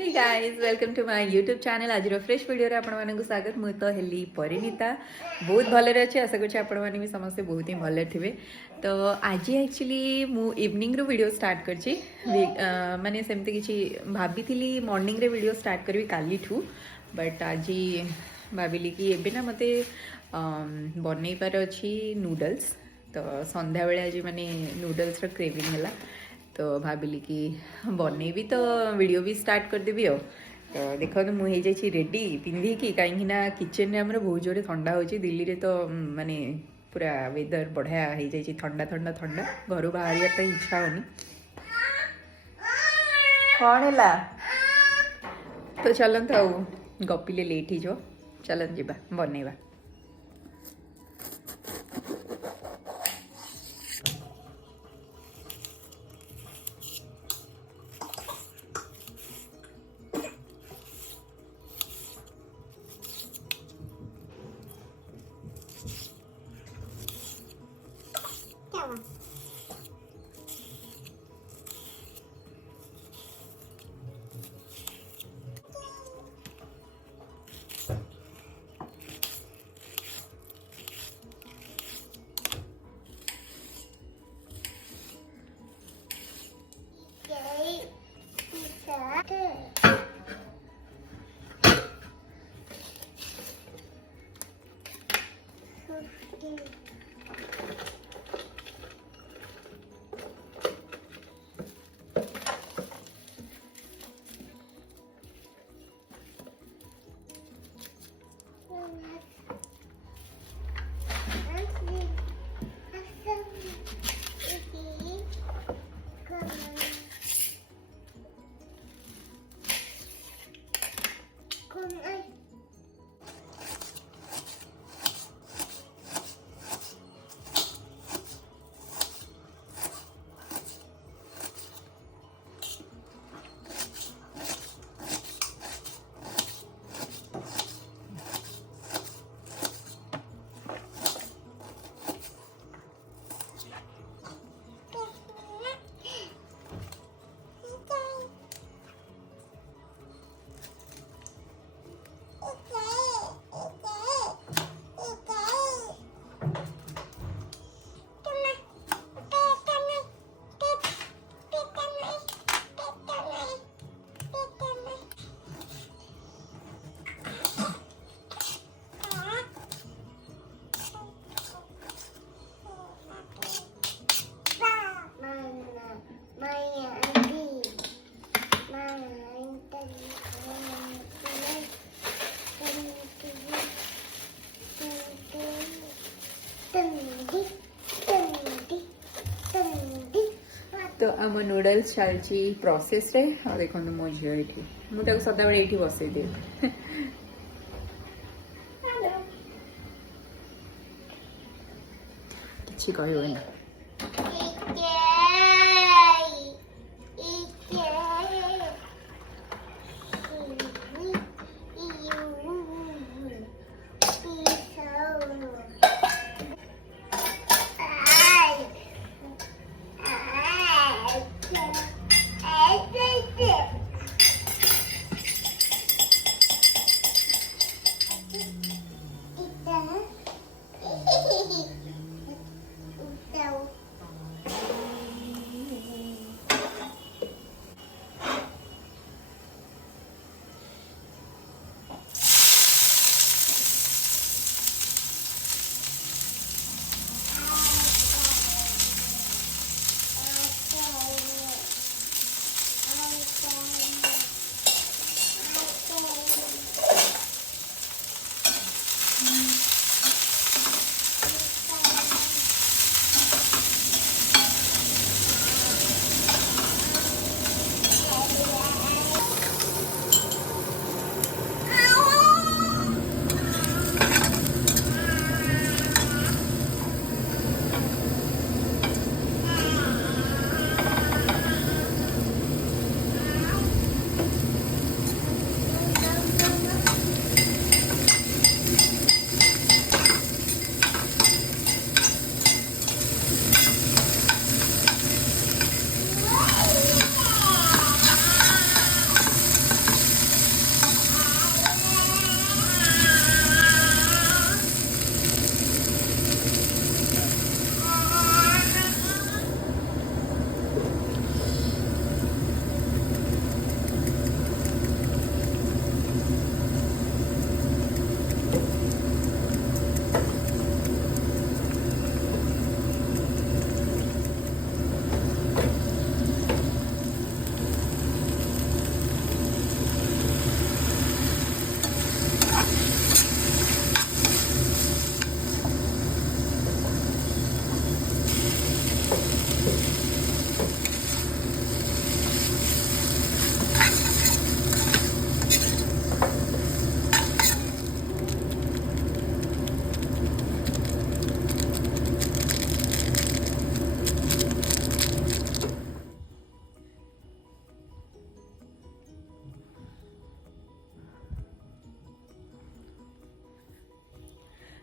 Hey guys welcome to my YouTube channel आज fresh video रे आपण मानकु स्वागत मु तो हेली परिणीता बहुत भले अच्छे आशा करूँ आपण मैंने भी समस्ते बहुत ही भले थे। तो आज एक्चुअली मु इवनिंग रू वीडियो स्टार्ट करची माने सेमती किछि भाभी थी मॉर्निंग रे वीडियो स्टार्ट करबी काली ठू बट आज भाविली कि एबे ना मते बनै पार अछि नूडल्स। तो संध्या बेले आज माने नूडल्स रो क्रेविंग हैला तो भाविली कि बनैबी तो वीडियो भी स्टार्ट करदेवी आ। तो देखो तो मुझे रेडी पिंधिकी कहीं किचन में बहुत जोरे ठंडा हो दिल्ली रे तो माने पूरा वेदर बढ़िया हो जाए ठंडा ठंडा ठंडा घर बाहर इच्छा होनी कौन है। तो चलत आ गपिले लेट ही चलत जा बनैबा। तो आम नूडल्स चलची प्रोसेस रे और देखो मो झील ये मुझे सदा बेले ये बसई दिए किसी कहना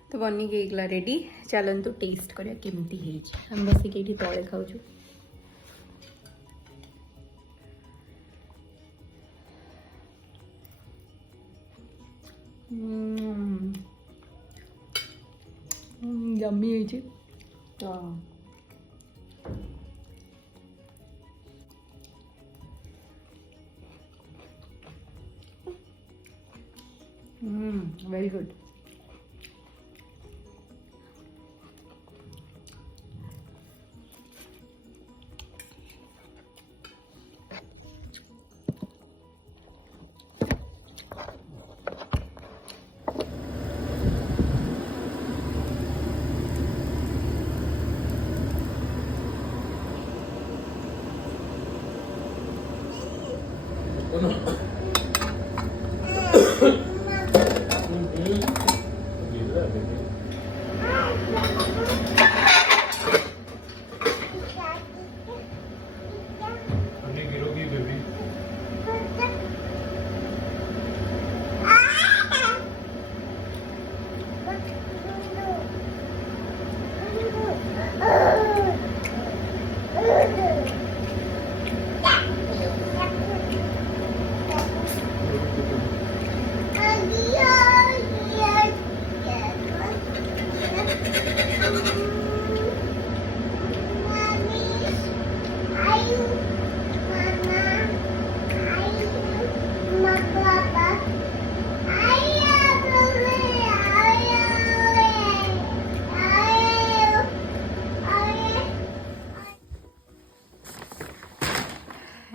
तो बनी गला रेडी चलतु टेस्ट करिया केमती है हम बस के तले खाऊँ यम्मी है तो वेरी गुड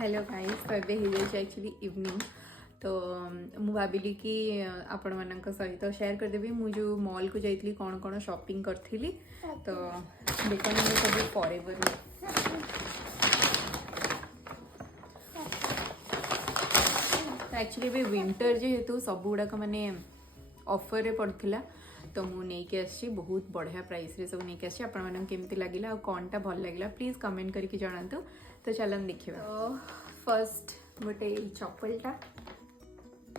हेलो गाइस तो ये हो एक्चुअली इवनिंग तो मु भाविली कि आपण मान सहित शेयर करदेवी मु जो मॉल को जाइली कौन कौन शॉपिंग करी तो देखो सब फॉरएवर एक्चुअली भी विंटर जेहेतु सब गुड़ाक माने ऑफर रे पड़थिला तो मु नेकी आसी बहुत बढ़िया प्राइस रे सब नेकी आसी आपण मानन केमती लागिला आ कोनटा भल लागिला प्लीज कमेंट करके जणांतु तो चलन देखिबा तो फर्स्ट गोटे चप्पलटा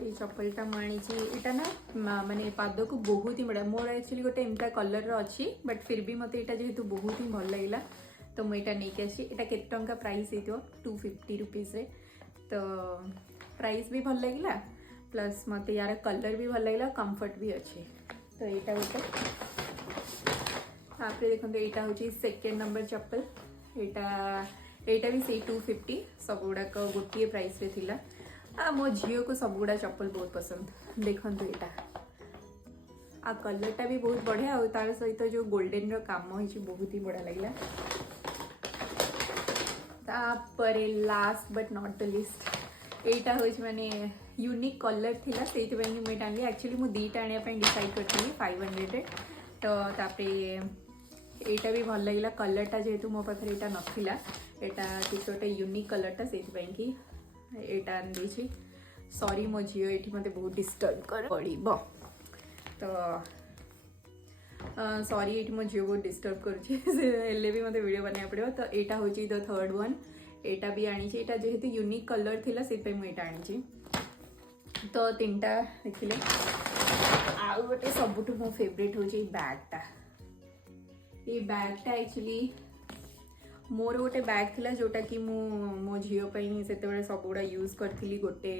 ये चप्पलटा मानी एटा ना माने पाद को बहुत ही बढ़िया मोर एक्चुअली गोटे एमता कलर अच्छी बट फिर भी मते एटा जेहेतु बहुत ही भल लागिला तो मुझे यहाँ नहीं आसी एटा केते टंका प्राइस हो 250 रुपीस रे तो प्राइस भी भल लगिला प्लस मत यार कलर भी भल लगिला कंफर्ट भी अच्छे तो यहाँ गोटे देखो यहाँ हूँ सेकेंड नंबर चप्पल यहाँ भी से 250 सब गुड़ाक गोटे प्राइस रे थिला मो झील को सब गुड़ा चप्पल बहुत पसंद देखु यहाँ आ कलरटा भी बहुत बढ़िया और तार सहित जो गोल्डन रो काम होइछि बहुत ही बढ़िया लगिला तापरे last but not the list एटा होइछि माने यूनिक कलर थिला सेति बनी मैं आनली एक्चुअली मु दीटा आनिया पे डिसाइड करथि 500 रे तो तापरे एटा भी भल लगिला कलरटा जेहेतु मो पाखरे एटा नथिला एटा किछ गोटे यूनिक कलरटा सेति पई कि एटा आन देछि सॉरी मो झियो एठी मते बहुत डिस्टर्ब कर पड़िबो तो सॉरी ये मो झील बहुत डिस्टर्ब करें भी मत वीडियो बनाया पड़ो तो यहाँ हूँ द थर्ड वन एटा भी आनी एटा जेहेतु यूनिक कलर थिला से मुझे आनी तो तीनटा देखिले आउ गोटे सबुठ मो फेवरेट हूँ बैगटा ये बैगटा एक्चुअली मोर गोटे बैग थिला जोटा कि मो झील से सब गुड़ा यूज करी गोटे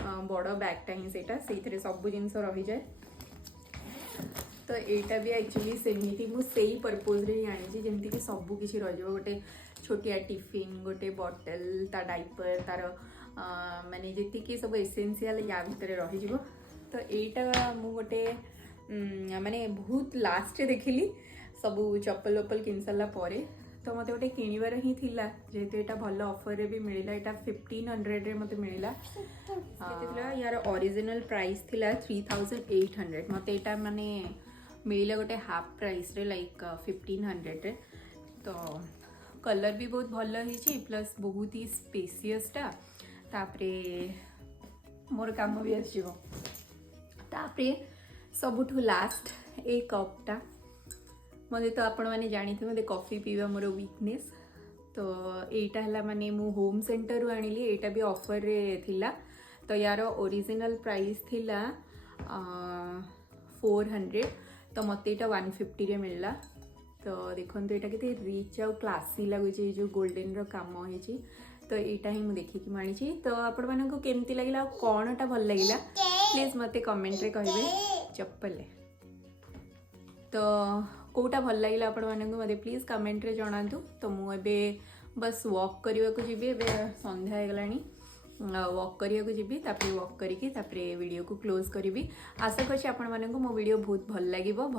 बड़ बैगटा ही से सब जिन रही जाए तो यहाँ भी एक्चुअली सेमती मुझे पर्पज रे आनी जमती कि सब किसी रही गोटे छोटिया टिफिन गोटे बॉटल ता डाइपर तार माने जी सब एसेंशियल या भितर रही तो यहाँ मु गोटे माने बहुत लास्ट देखिली सब चप्पल वप्पल किन सारा तो मत गोटे किणवार ही थिला जेहेतु यहाँ भल ऑफर रे भी मिला यहाँ 1500 रे मत मिला यार ओरिजिनल प्राइस थिला 3800 मत यहाँ माने मिला गोटे हाफ प्राइस रे लाइक 1500 रे तो कलर भी बहुत भल है प्लस बहुत ही स्पेसियसटा तापरे मोर काम भी आसो तापरे सबुठु लास्ट ए कपटा मते तो आपण मैंने जानी मत कॉफी पीवा मोर वीकनेस तो यहाँ है माने मु होम सेंटर रू आनिली यहाँ भी ऑफर रे थिला तो यार ओरिजिनल प्राइस थिला 400 तो मत यहाँ 150 मिलला। तो देखो यहाँ के रिच आउ क्लासी लगुच जो गोल्डन काम होती तो यहाँ ही मुझे देखिकी आनी। तो आपण मानक केमती लगे कौनटा भल लगे प्लीज मत कमेंट रे कहे चप्पल तो कोटा भल लगे आपण मानक मत प्लीज कमेंट रे जनातु। तो मुझे बस वॉक करने को जी संध्या होगला वॉक करने को जी वॉक करके वीडियो को क्लोज करी। आशा करछि आपण मानक मो वीडियो बहुत भल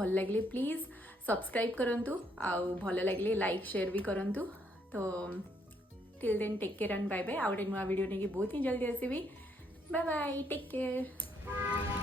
लगे प्लीज सब्सक्राइब करंतु आउ भल लगे लाइक शेयर भी करंतु। तो till then take care and bye bye. आउ नुआ वीडियो नहीं बहुत ही जल्दी आसबि। Bye bye take care.